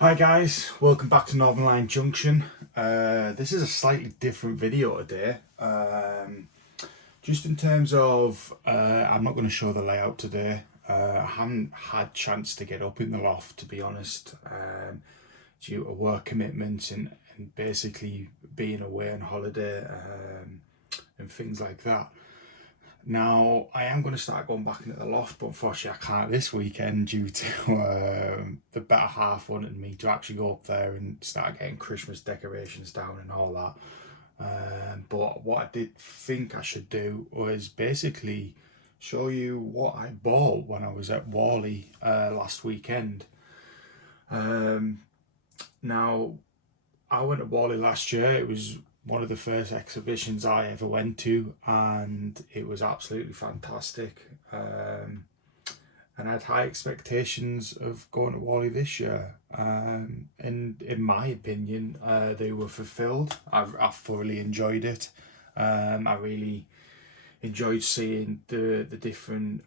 Hi guys, welcome back to Northern Line Junction. This is a slightly different video today. Just in terms of, I'm not going to show the layout today. I haven't had chance to get up in the loft, to be honest, due to work commitments and basically being away on holiday and things like that. Now, I am going to start going back into the loft, but unfortunately I can't this weekend due to the better half wanting me to actually go up there and start getting Christmas decorations down and all that. But what I did think I should do was basically show you what I bought when I was at Warley last weekend. Now, I went to Warley last year. It was one of the first exhibitions I ever went to, and it was absolutely fantastic. And I had high expectations of going to Warley this year. And in my opinion, they were fulfilled. I thoroughly enjoyed it. I really enjoyed seeing the different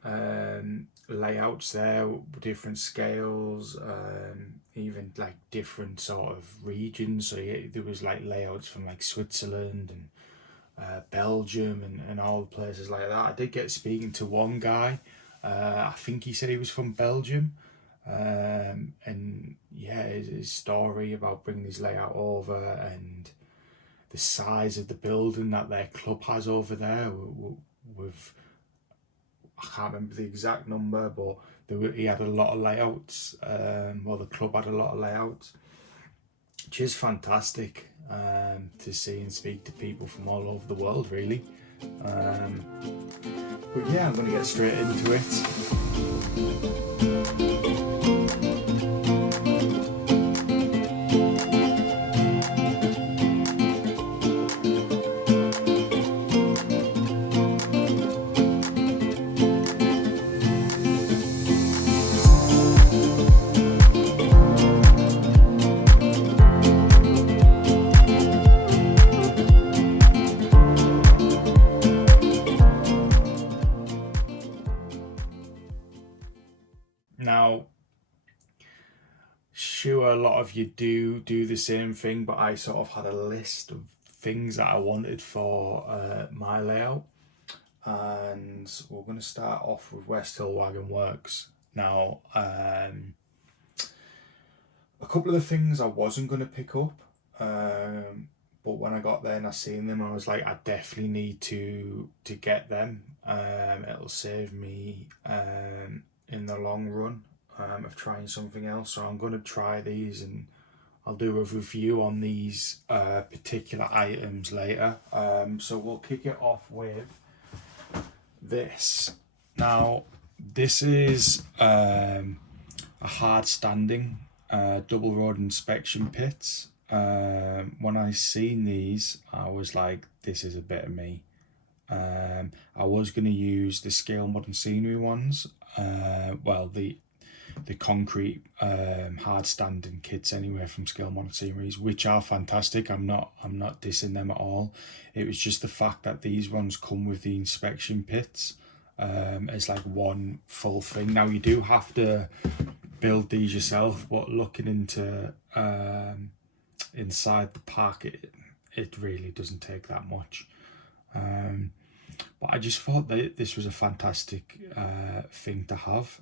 layouts there, different scales, even like different sort of regions. So yeah, there was like layouts from like Switzerland and Belgium and all places like that. I did get speaking to one guy. I think he said he was from Belgium. And yeah, his story about bringing his layout over and the size of the building that their club has over there with I can't remember the exact number, but he had a lot of layouts. The club had a lot of layouts, which is fantastic to see and speak to people from all over the world, really. But yeah, I'm going to get straight into it. Now, sure, a lot of you do the same thing, but I sort of had a list of things that I wanted for my layout, and we're going to start off with West Hill Wagon Works. Now, a couple of the things I wasn't going to pick up, but when I got there and I seen them, I was like, I definitely need to get them. It'll save me in the long run of trying something else. So I'm going to try these and I'll do a review on these particular items later. So we'll kick it off with this. Now, this is a hard standing double road inspection pits. When I seen these, I was like, this is a bit of me. I was going to use the Scale Modern Scenery ones, the concrete hard standing kits anyway from Scale Modern Sceneries, which are fantastic. I'm not dissing them at all. It was just the fact that these ones come with the inspection pits as like one full thing. Now you do have to build these yourself, but looking into inside the pack, it really doesn't take that much. But I just thought that this was a fantastic thing to have.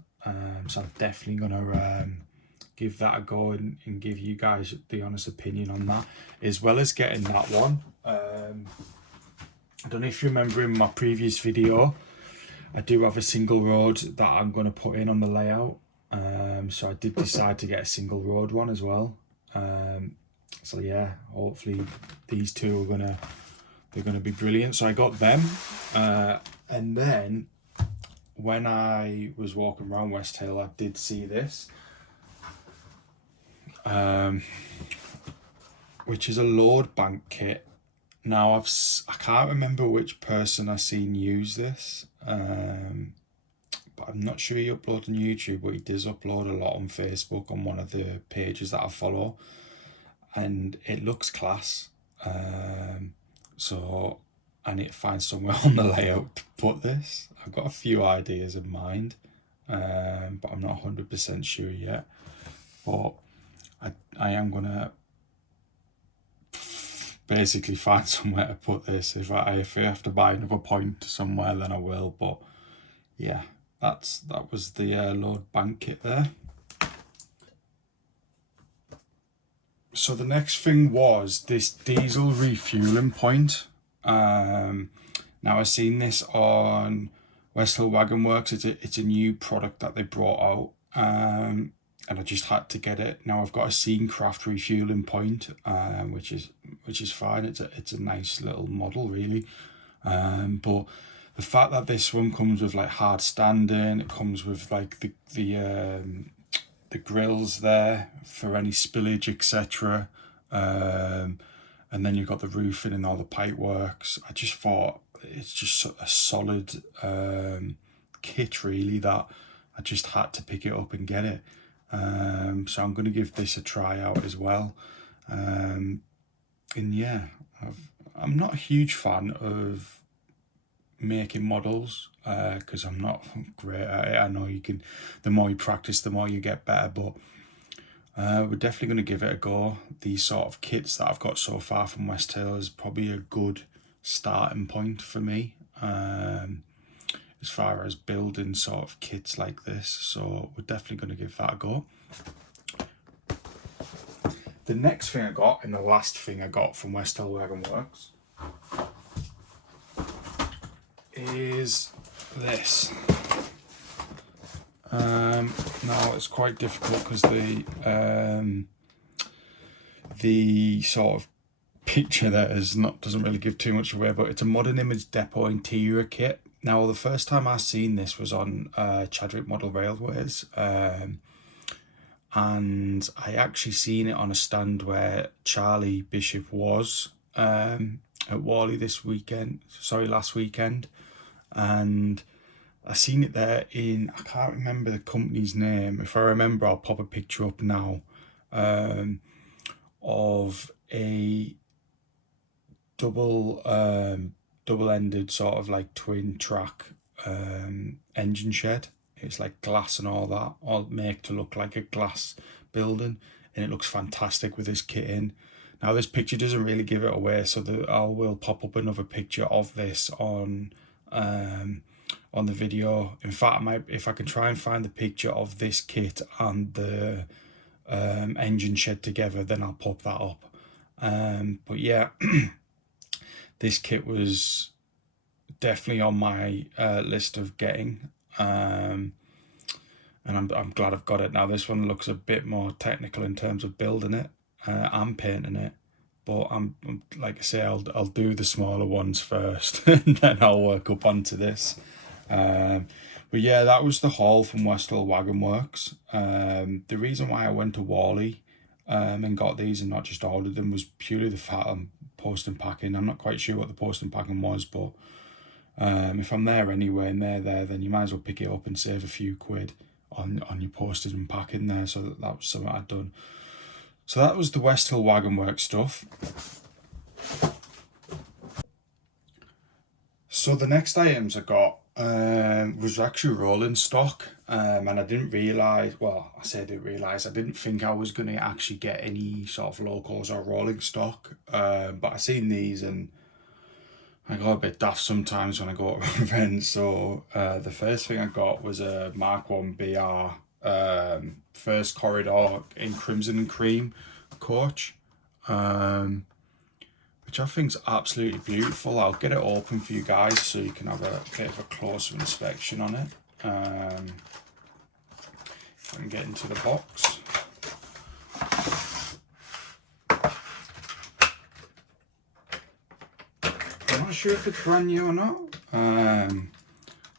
So I'm definitely going to give that a go and give you guys the honest opinion on that, as well as getting that one. I don't know if you remember in my previous video, I do have a single road that I'm going to put in on the layout. So I did decide to get a single road one as well. So yeah, hopefully these two are they're gonna be brilliant. So I got them, and then when I was walking around West Hill, I did see this, which is a load bank kit. Now I can't remember which person I seen use this, but I'm not sure he uploads on YouTube, but he does upload a lot on Facebook on one of the pages that I follow, and it looks class. So I need to find somewhere on the layout to put this. I've got a few ideas in mind, but I'm not 100% sure yet. But I I am gonna basically find somewhere to put this. If I have to buy another point somewhere, then I will. But yeah, that was the load bank kit there. So the next thing was this diesel refueling point. Now I've seen this on West Hill Wagon Works. It's a new product that they brought out, and I just had to get it. Now I've got a Scencraft refueling point, which is fine. It's a nice little model really, but the fact that this one comes with like hard standing, it comes with like the grills there for any spillage, etc. And then you've got the roofing and all the pipe works. I just thought it's just a solid kit really that I just had to pick it up and get it. So I'm going to give this a try out as well. And yeah, I'm not a huge fan of making models because I'm not great at it. I know you can, the more you practice, the more you get better, but we're definitely going to give it a go. These sort of kits that I've got so far from West Hill is probably a good starting point for me as far as building sort of kits like this, so we're definitely going to give that a go. The next thing I got, and the last thing I got from West Hill Wagon Works, is this. Now it's quite difficult because the sort of picture there doesn't really give too much away, but it's a Modern Image Depot interior kit. Now the first time I seen this was on Chadwick Model Railways, and I actually seen it on a stand where Charlie Bishop was at Warley last weekend, and I seen it there in, I can't remember the company's name. If I remember, I'll pop a picture up now of a double-ended sort of like twin track engine shed. It's like glass and all that, all made to look like a glass building, and it looks fantastic with this kit in. Now this picture doesn't really give it away, so I will pop up another picture of this on the video. In fact, I might, if I can try and find the picture of this kit and the engine shed together, then I'll pop that up. But yeah, this kit was definitely on my list of getting, and I'm glad I've got it now. This one looks a bit more technical in terms of building it and painting it, but I'm like I say, I'll do the smaller ones first and then I'll work up onto this. But yeah, that was the haul from West Hill Wagon Works. The reason why I went to Warley and got these and not just ordered them was purely the fact I'm post and packing. I'm not quite sure what the post and packing was, but if I'm there anyway and they're there, then you might as well pick it up and save a few quid on your postage and packing there. So that was something I'd done. So that was the West Hill Wagon Works stuff. So the next items I got was actually rolling stock, and I didn't realise, well, I say I didn't realise, I didn't think I was going to actually get any sort of Locos or rolling stock, but I seen these and I got a bit daft sometimes when I go to events. So the first thing I got was a Mark 1 BR first corridor in crimson and cream coach, which I think is absolutely beautiful. I'll get it open for you guys so you can have a bit of a closer inspection on it. If I can get into the box. I'm not sure if it's brand new or not.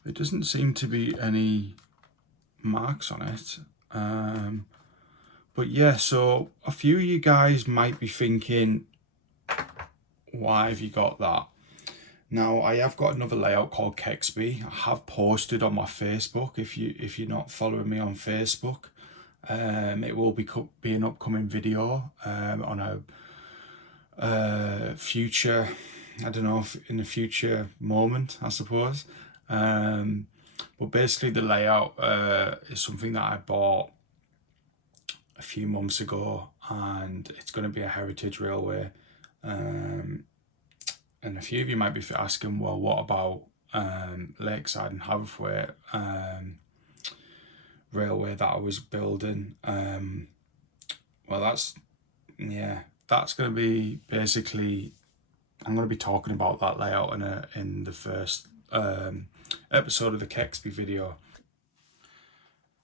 It doesn't seem to be any marks on it. But yeah, so a few of you guys might be thinking, why have you got that? Now I have got another layout called Kexby. I have posted on my Facebook. If you're not following me on Facebook, it will be an upcoming video on a future, I don't know, if in a future moment, I suppose. But basically the layout is something that I bought a few months ago, and it's going to be a heritage railway. And a few of you might be asking, well, what about Lakeside and Haverfordwest railway that I was building? Well, that's going to be basically, I'm going to be talking about that layout in the first episode of the Kexby video.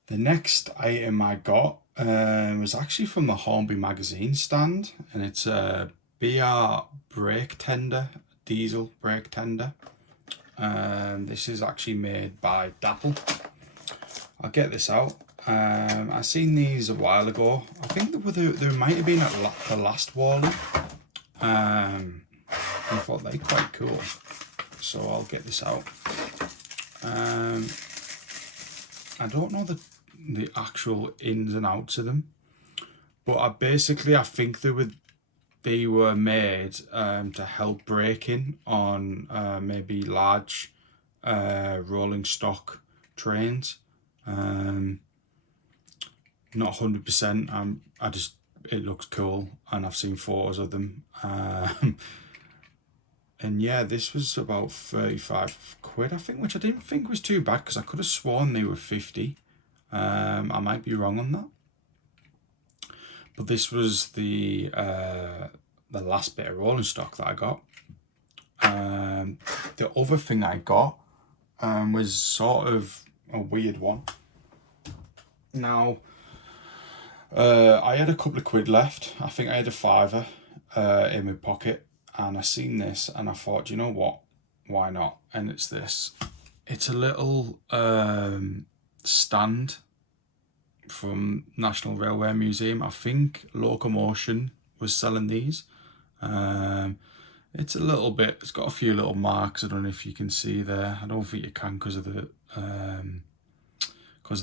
The next item I got was actually from the Hornby magazine stand, and it's a BR brake tender, diesel brake tender. This is actually made by Dapple. I'll get this out. I seen these a while ago. I think they might have been at the last Warley. I thought they were quite cool, so I'll get this out. I don't know the actual ins and outs of them, but I think they were made to help braking on maybe large rolling stock trains. Not 100%. It looks cool, and I've seen photos of them. And yeah, this was about 35 quid, I think, which I didn't think was too bad, because I could have sworn they were 50. I might be wrong on that. But this was the last bit of rolling stock that I got. The other thing I got was sort of a weird one. Now, I had a couple of quid left. I think I had a £5 in my pocket, and I seen this and I thought, you know what, why not? And it's this. It's a little stand from National Railway Museum. I think Locomotion was selling these. It's a little bit, it's got a few little marks. I don't know if you can see there. I don't think you can because of the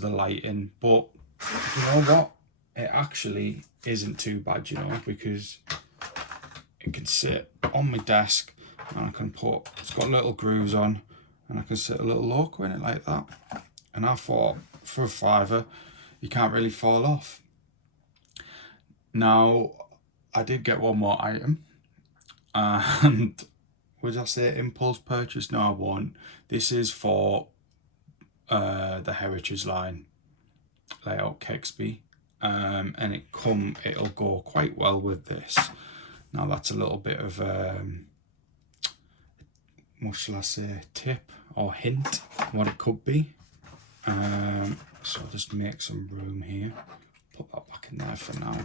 lighting, but you know what, it actually isn't too bad, you know, because it can sit on my desk, and I can put, it's got little grooves on, and I can sit a little Locco in it like that. And I thought, for a £5, you can't really fall off. Now, I did get one more item, and would I say impulse purchase? No, I won't. This is for the Heritage Line layout Kexby, and it'll go quite well with this. Now that's a little bit of what shall I say, tip or hint what it could be. So I'll just make some room here, put that back in there for now.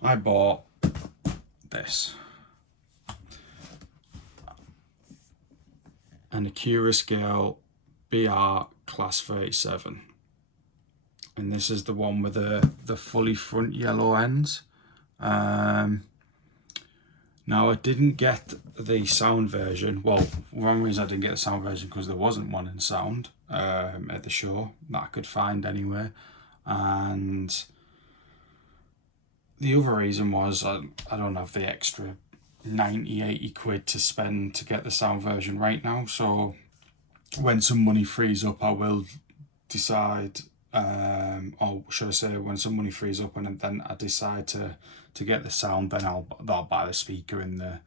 I bought this, an Acura Scale BR Class 37, and this is the one with the fully front yellow ends. Now, I didn't get the sound version. Well, one reason I didn't get the sound version because there wasn't one in sound at the show that I could find anywhere, and the other reason was I don't have the extra 90-80 quid to spend to get the sound version right now. So when some money frees up, I will decide, or should I say, when some money frees up and then I decide to get the sound, then I'll buy the speaker in the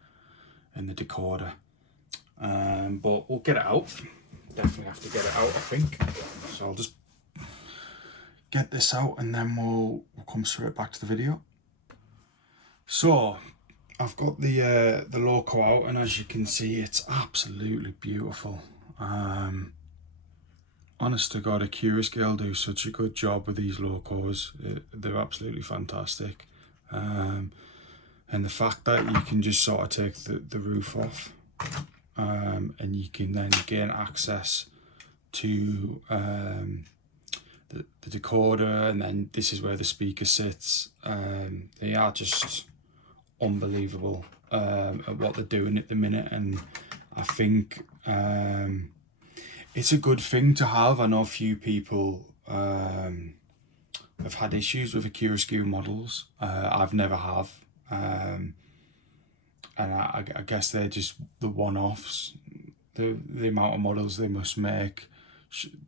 decoder. But we'll get it out. Definitely have to get it out, I think. So I'll just get this out and then we'll come straight back to the video. So I've got the Locco out, and as you can see, it's absolutely beautiful. Honest to God, Acura Scale do such a good job with these Loccos. They're absolutely fantastic. And the fact that you can just sort of take the roof off, and you can then gain access to the decoder, and then this is where the speaker sits. They are just unbelievable at what they're doing at the minute, and I think it's a good thing to have. I know a few people have had issues with Acura Scale models. I've never have, and I guess they're just the one-offs. The amount of models they must make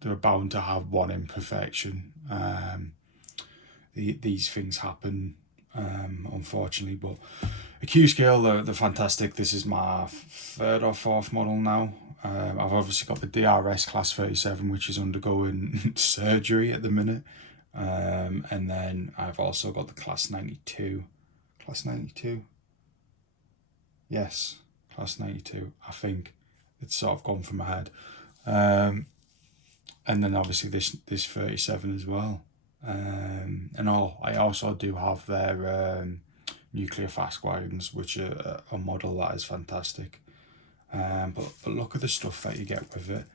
they're bound to have one imperfection. These things happen, unfortunately. But a Q scale, they're fantastic. This is my third or fourth model now. I've obviously got the DRS class 37, which is undergoing surgery at the minute. And then I've also got the class 92. Class 92? Yes, class 92, I think. It's sort of gone from my head. And then obviously this 37 as well. I also do have their nuclear fast wagons, which are a model that is fantastic. But look at the stuff that you get with it.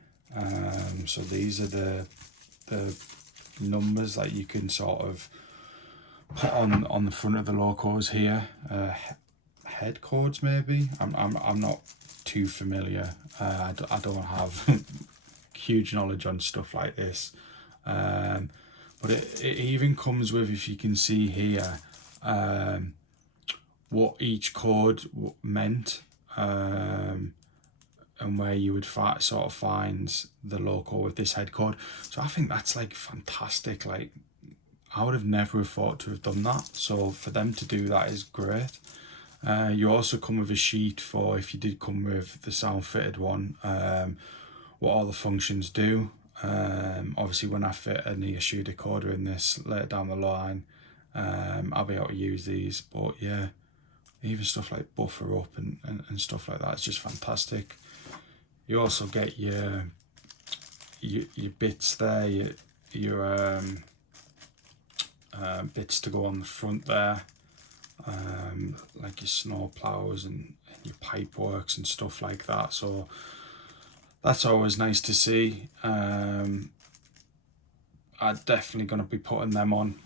So these are the numbers that you can sort of put on the front of the Locos here. Head codes maybe. I'm not too familiar. I don't have huge knowledge on stuff like this. But it even comes with, if you can see here, what each code meant, and where you would sort of find the Locco with this head code. So I think that's like fantastic. Like, I would have never thought to have done that. So for them to do that is great. You also come with a sheet for, if you did come with the sound fitted one, what all the functions do. Obviously when I fit a near-shoe decoder in this later down the line, I'll be able to use these. But yeah, even stuff like buffer up and stuff like that, it's just fantastic. You also get your bits there, your bits to go on the front there, like your snow plows and your pipe works and stuff like that. So that's always nice to see. I'm definitely going to be putting them on.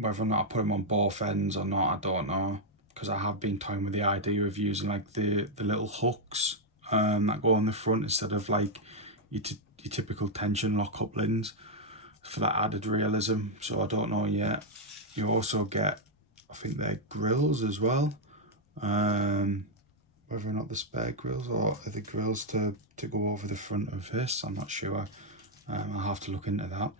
Whether or not I put them on both ends or not, I don't know, because I have been toying with the idea of using like the little hooks that go on the front instead of like your typical tension lock couplings, for that added realism. So I don't know yet. You also get, I think they're grills as well, whether or not the spare grills or are the grills to go over the front of this, I'm not sure. I'll have to look into that.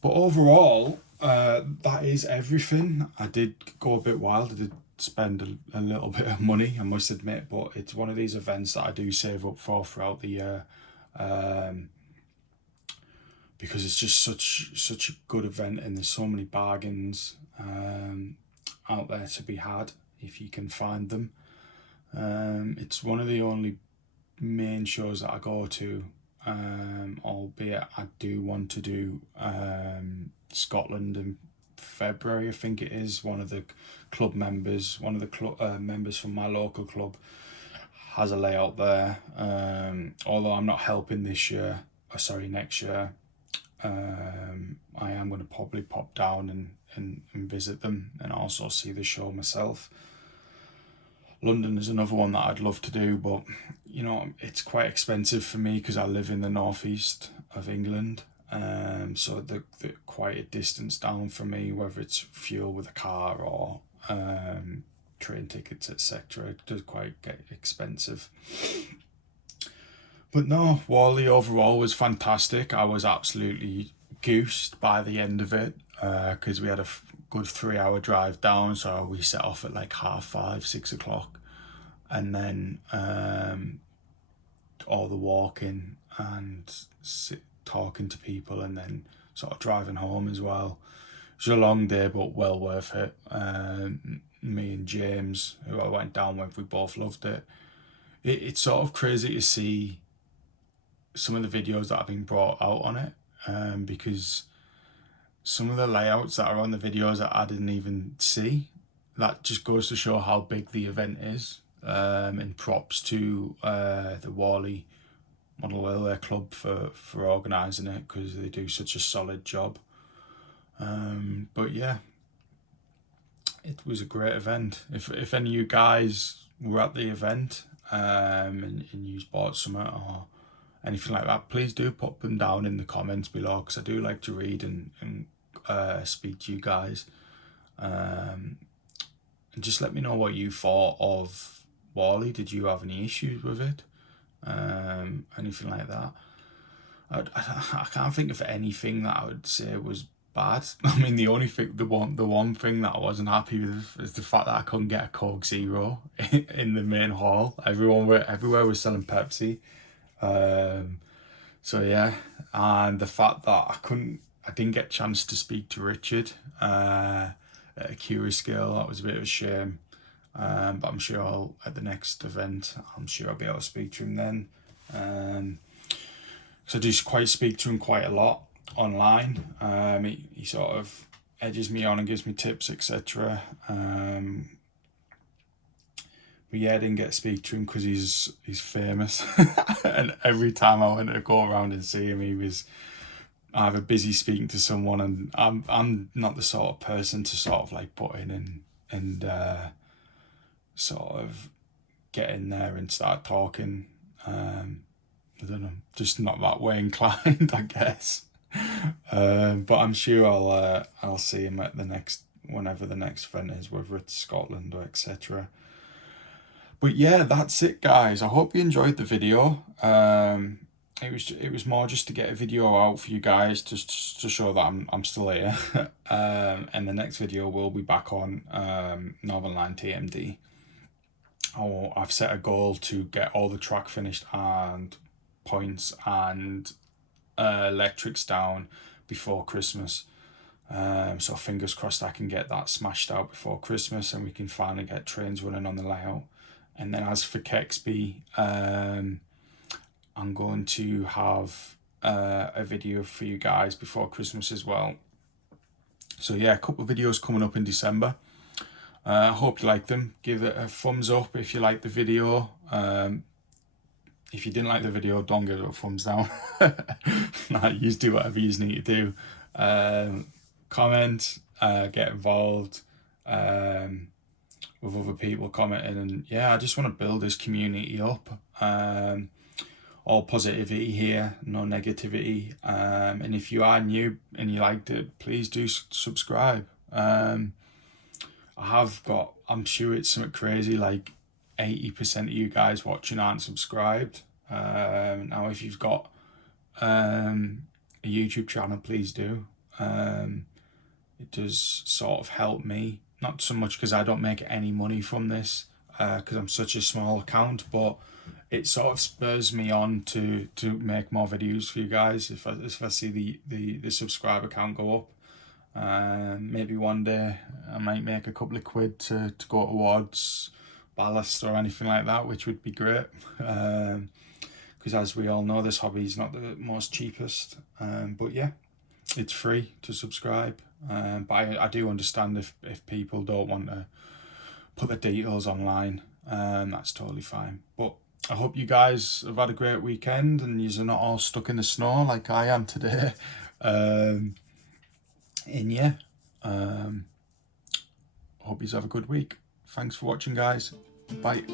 But overall, that is everything. I did go a bit wild. I did spend a little bit of money, I must admit, but it's one of these events that I do save up for throughout the year, because it's just such a good event, and there's so many bargains out there to be had if you can find them. It's one of the only main shows that I go to, albeit I do want to do Scotland in February, I think it is. One of the club members, members from my local club has a layout there. Although I'm not helping this year, next year, I am going to probably pop down and visit them and also see the show myself. London is another one that I'd love to do, but you know, it's quite expensive for me because I live in the northeast of England, so they're quite a distance down for me, whether it's fuel with a car or train tickets, etc. It does quite get expensive. But no, Warley overall was fantastic. I was absolutely goosed by the end of it, because we had a good 3-hour drive down, so we set off at like 5:30, 6 o'clock, and then all the walking and talking to people, and then sort of driving home as well. It was a long day, but well worth it. Me and James, who I went down with, we both loved it. It's sort of crazy to see some of the videos that have been brought out on it, because some of the layouts that are on the videos that I didn't even see, that just goes to show how big the event is. And props to the Warley Model Railway Club for organising it, because they do such a solid job. But yeah, it was a great event. If any of you guys were at the event, and you bought something or anything like that, please do put them down in the comments below, because I do like to read and speak to you guys, and just let me know what you thought of Warley. Did you have any issues with it, anything like that? I can't think of anything that I would say was bad. I mean, the only thing, the one thing that I wasn't happy with is the fact that I couldn't get a Coke Zero in the main hall. Everywhere was selling Pepsi. So yeah, and the fact that I didn't get a chance to speak to Richard at a curious scale, that was a bit of a shame. But I'm sure at the next event, I'm sure I'll be able to speak to him then. So I do quite speak to him quite a lot online. He sort of edges me on and gives me tips, etc. But yeah, I didn't get to speak to him because he's famous, and every time I went to go around and see him, he was either busy speaking to someone, and I'm not the sort of person to sort of like put in and sort of get in there and start talking. I don't know, just not that way inclined, I guess. But I'm sure I'll see him at whenever the next event is, whether it's Scotland or etc. But yeah, that's it, guys. I hope you enjoyed the video. It was more just to get a video out for you guys, just to show that I'm still here. And the next video will be back on Northern Line TMD. I've set a goal to get all the track finished and points and electrics down before Christmas. So fingers crossed I can get that smashed out before Christmas and we can finally get trains running on the layout. And then as for Kexby, I'm going to have a video for you guys before Christmas as well. So yeah, a couple of videos coming up in December. I hope you like them. Give it a thumbs up if you like the video. If you didn't like the video, don't give it a thumbs down. Nah, you do whatever you need to do. Comment, get involved with other people commenting, and yeah, I just want to build this community up. All positivity here, no negativity. And if you are new and you liked it, please do subscribe. I'm sure it's something crazy, like 80% of you guys watching aren't subscribed. Now if you've got a YouTube channel, please do. It does sort of help me, not so much because I don't make any money from this, because I'm such a small account, but it sort of spurs me on to make more videos for you guys if I see the subscriber count go up. Maybe one day I might make a couple of quid to go towards ballast or anything like that, which would be great. Because as we all know, this hobby is not the most cheapest. But yeah, it's free to subscribe. But I do understand if people don't want to put the details online. That's totally fine. But I hope you guys have had a great weekend and you're not all stuck in the snow like I am today. And yeah, hope you have a good week. Thanks for watching, guys. Bye.